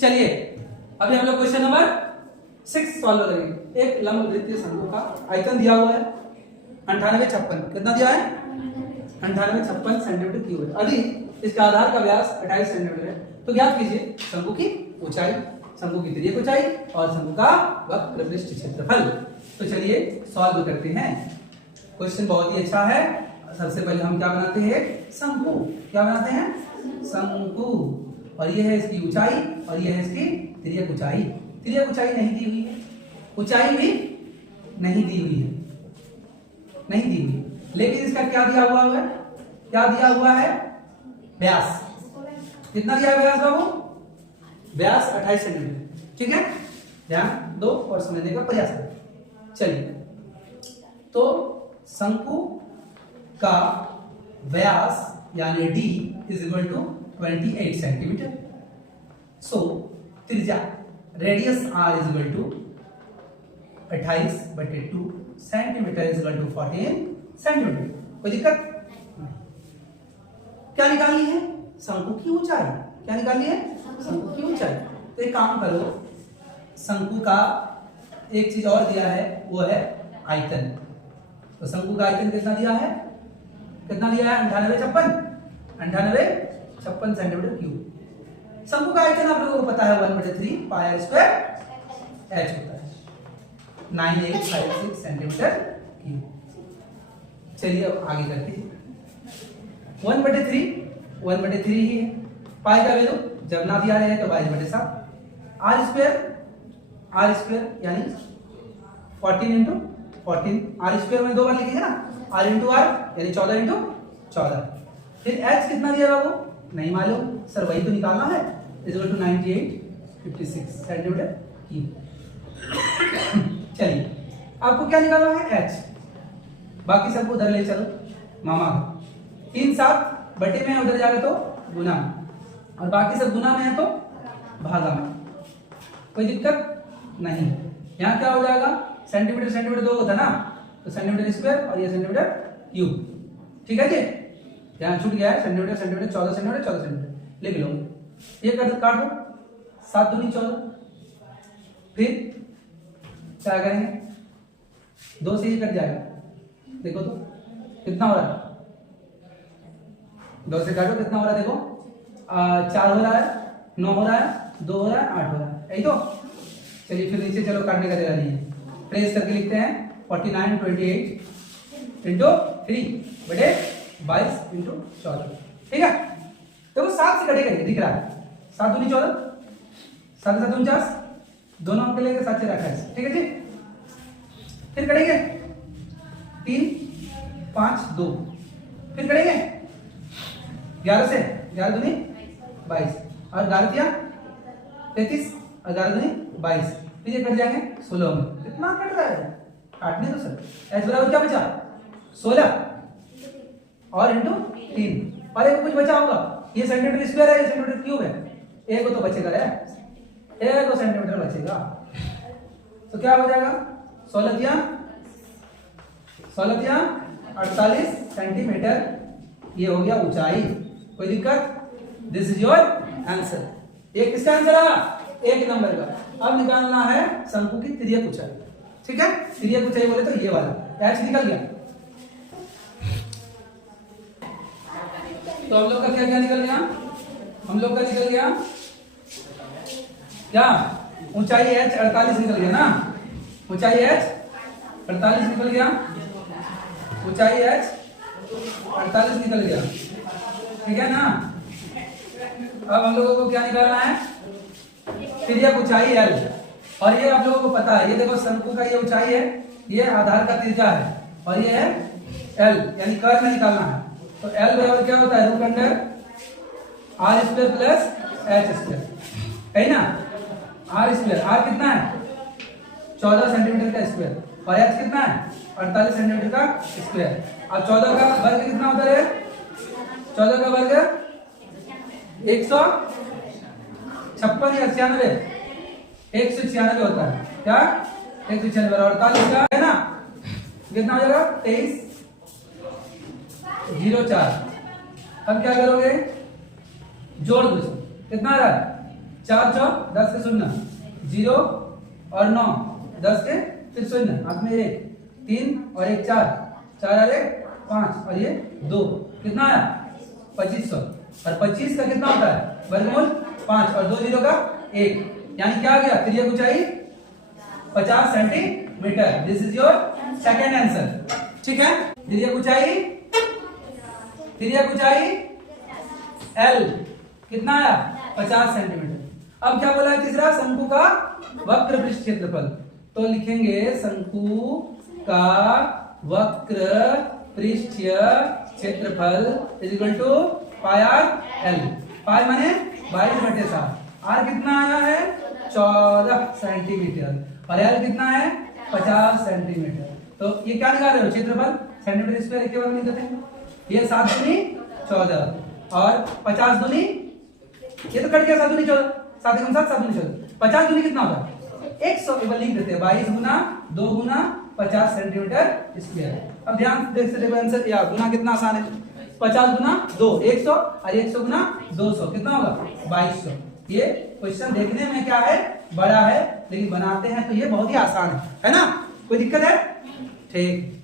चलिए अभी हम लोग क्वेश्चन नंबर 6 सॉल्व करेंगे। एक लंब वृत्तीय शंकु का आयतन दिया हुआ है 9856। कितना दिया है? 9856 सेंटीमीटर क्यूब है। यदि इसका आधार का व्यास 28 सेंटीमीटर है तो ज्ञात कीजिए शंकु की ऊंचाई, शंकु की तिर्यक ऊंचाई और शंकु का वक्र पृष्ठ क्षेत्रफल। तो चलिए सॉल्व करते हैं। क्वेश्चन बहुत ही अच्छा है। सबसे पहले हम क्या बनाते हैं? शंकु। क्या बनाते हैं? शंकु। और ये है इसकी ऊंचाई और ये है इसकी तिर्यक ऊंचाई। तिर्यक ऊंचाई नहीं दी हुई है, ऊंचाई भी नहीं दी हुई है, नहीं दी हुई, लेकिन इसका क्या दिया हुआ है? क्या दिया हुआ है? व्यास। कितना दिया व्यास बाबू? व्यास 28 सेंटीमीटर। ठीक है, ध्यान दो और समझने का प्रयास करो। चलिए तो शंकु का व्यास यानी d is equal to 28 centimetre. So त्रिज्या radius r is equal to 28/2 centimetre is equal to 14 centimetre. कोई दिक्कत? क्या निकालनी है? शंकु की ऊंचाई। क्या निकालनी है? शंकु की ऊंचाई। तो एक काम करो, शंकु का एक चीज और दिया है, वो है आयतन। तो शंकु का आयतन कितना दिया है? कितना दिया है? 9856 सेंटीमीटर क्यूब। शंकु का आयतन आप लोगों को पता है 1/3 पाई स्क्वायर h होता है, 9856 सेंटीमीटर क्यूब। चलिए अब आगे करते हैं। 1/3 ही है। पाई का वैल्यू जब ना दिया रहे तो 22/7। r स्क्वायर यानी 14 इंटू 14। r स्क्वायर में दो बार लिखेंगे ना, r इंटू आर यानी 14 इंटू 14। फिर h कितना दिया बाबू? नहीं मालूम सर, वही तो निकालना है। Is equal to 9856 centimetre cube. चलिए आपको क्या निकालना है? h। बाकी सबको उधर ले चलो मामा। 3/7 बटे में उधर जाएगा तो गुना, और बाकी सब गुना में है तो भागा में। कोई दिक्कत नहीं। यहाँ क्या हो जाएगा? सेंटीमीटर सेंटीमीटर दो होता ना, तो सेंटीमीटर स्क्वायर और ये सेंटीमीटर क्यूब। ठीक है जी, यहाँ छूट गया है सेंटीमीटर सेंटीमीटर, 14 सेंटीमीटर 14 सेंटीमीटर लिख लो। ये काट दो, 7 दूनी 14। फिर क्या करेंगे? 2 से ही कट जाएगा। देखो तो कितना हो रहा है? 2 से काटो कितना हो रहा है? देखो 4 हो रहा है, 9 हो रहा है, 2 हो रहा है, 8 हो रहा है। यही तो। चलिए फिर नीचे चलो, काटने का जगह नहीं है, ट्रेस करके लिखते हैं 49/28 इंटू 3/22 इंटू 14। ठीक है, देखो 7 से कटेगा, दिख रहा है 7 दूनी 14, 7 7 49, दोनों अंक लेंगे 7 से 28। ठीक है जी। फिर कटेंगे 3 5 2, फिर कटेंगे 11 से, 11 दूनी 22 और 11 33 और 11 दूनी 22। फिर ये कट जाएंगे 16 में। कितना कट रहा है? काटने दो सर। h बराबर क्या बचा? 16 और इंटू 3 और एक कुछ बचा होगा। ये सेंटीमीटर स्क्वायर है, ये सेंटीमीटर क्यूब है, एक को तो बचेगा रे, एक को सेंटीमीटर बचेगा। तो क्या हो जाएगा? 16 48 सेंटीमीटर। ये हो गया ऊंचाई। कोई दिक्कत? This is your answer. ये किसका आंसर है? 1 नंबर का। अब निकालना है शंकु की तिर्यक ऊंचाई। ठीक है, तिर्यक ऊंचाई बोले तो ये वाला h निकल गया। तो हम लोग का क्या क्या निकल गया? हम लोग का निकल गया क्या? ऊंचाई h 48 निकल गया ना। ऊंचाई h 48 निकल गया, ऊंचाई h 48 निकल गया। ठीक है ना। अब हम लोगों को क्या निकालना है? तिर्यक ऊंचाई l। और ये आप लोगों को पता है, ये देखो शंकु का ये ऊंचाई है, ये आधार का त्रिज्या है, और ये है l यानी कर्व में निकालना है। तो l बराबर क्या होता है? Root under r square plus h square, है ना। r स्क्वायर, r कितना है? 14 सेंटीमीटर का स्क्वायर, और h कितना है? 48 सेंटीमीटर का स्क्वायर। और 14 का वर्ग कितना होता है? 14 का वर्ग 156 या 96, 196 होता है। क्या? 196। और 48 का है ना, कितना हो जाएगा? 23/04। अब क्या करोगे? जोड़ दो, कितना आ रहा है? 4 चौक 10 के शून्य, 0 और 9 10 के फिर शून्य, हाथ में 1 3 और 1 4, 4 और 1 5 और ये 2, कितना आया 2500। और 25 का कितना होता है वर्गमूल 5 और 2 जीरो का 1, यानी क्या आ गया तिर्यक ऊंचाई 50 centimetre. This is your second answer. ठीक है, तिर्यक ऊंचाई L कितना आया 50 सेंटीमीटर। अब क्या बोला है तीसरा, शंकु का वक्र पृष्ठ क्षेत्रफल। तो लिखेंगे शंकु का वक्र पृष्ठीय क्षेत्रफल is equal to pi r l. Pi माने 22/7, आर कितना आया है 14 सेंटीमीटर और एल कितना है 50 सेंटीमीटर। तो ये क्या निकाल रहे हो क्षेत्रफल सेंटीमीटर स्क्वायर के बारे में लिखते हैं। ये 7 दूनी 14 और 50 दूनी, ये तो कट गया 7 दूनी 14, 7 एकम 7, 7 दूनी 14, 50 दूनी कितना होगा 100। एक बार लिख देते हैं 22 गुना 2 गुना 50 सेंटीमीटर स्क्वायर। अब ध्यान देख से देखो आंसर, या गुना कितना आसान है, 50 गुना 2 100 और 100 गुना 200 कितना होगा 2200। ये क्वेश्चन देखने में क्या है बड़ा है, लेकिन बनाते हैं तो ये बहुत ही आसान है ना, कोई दिक्कत है? ठीक।